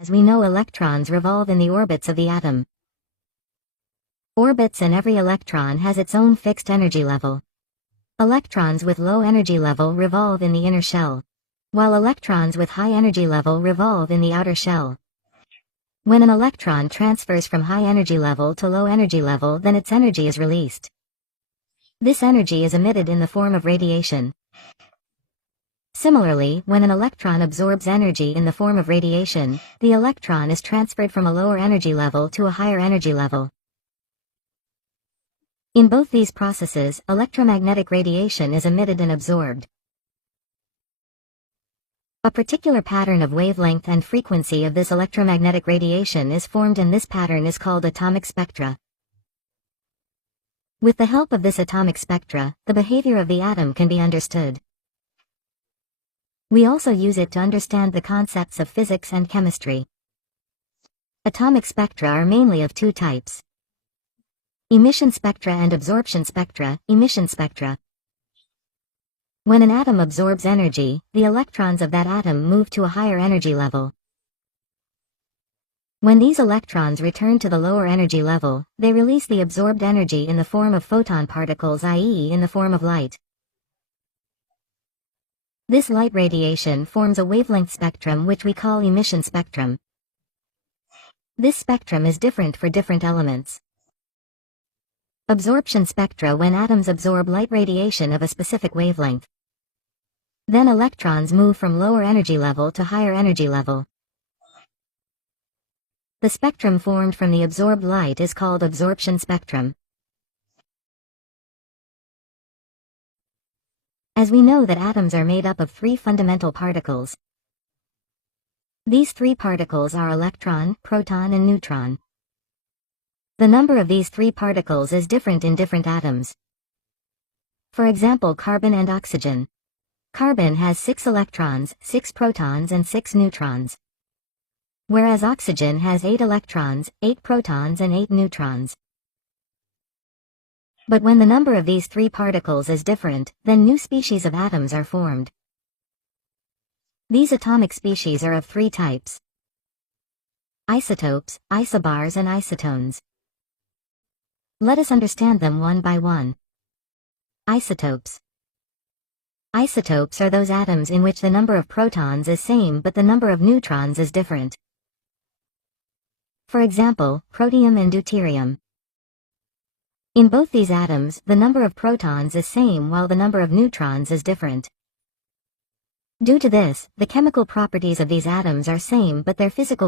As we know, electrons revolve in the orbits of the atom. Orbits, and every electron has its own fixed energy level. Electrons with low energy level revolve in the inner shell, while electrons with high energy level revolve in the outer shell. When an electron transfers from high energy level to low energy level, then its energy is released. This energy is emitted in the form of radiation. Similarly, when an electron absorbs energy in the form of radiation, the electron is transferred from a lower energy level to a higher energy level. In both these processes, electromagnetic radiation is emitted and absorbed. A particular pattern of wavelength and frequency of this electromagnetic radiation is formed, and this pattern is called atomic spectra. With the help of this atomic spectra, the behavior of the atom can be understood. We also use it to understand the concepts of physics and chemistry. Atomic spectra are mainly of two types: emission spectra and absorption spectra. Emission spectra. When an atom absorbs energy, the electrons of that atom move to a higher energy level. When these electrons return to the lower energy level, they release the absorbed energy in the form of photon particles, i.e., in the form of light. This light radiation forms a wavelength spectrum, which we call emission spectrum. This spectrum is different for different elements. Absorption spectra: when atoms absorb light radiation of a specific wavelength. Then electrons move from lower energy level to higher energy level. The spectrum formed from the absorbed light is called absorption spectrum. As we know that atoms are made up of three fundamental particles. These three particles are electron, proton, and neutron. The number of these three particles is different in different atoms. For example, carbon and oxygen. Carbon has 6 electrons, 6 protons, and 6 neutrons. Whereas oxygen has 8 electrons, 8 protons, and 8 neutrons. But when the number of these three particles is different, then new species of atoms are formed. These atomic species are of three types: isotopes, isobars, and isotones. Let us understand them one by one. Isotopes. Isotopes are those atoms in which the number of protons is same but the number of neutrons is different. For example, protium and deuterium. In both these atoms, the number of protons is same while the number of neutrons is different. Due to this, the chemical properties of these atoms are same but their physical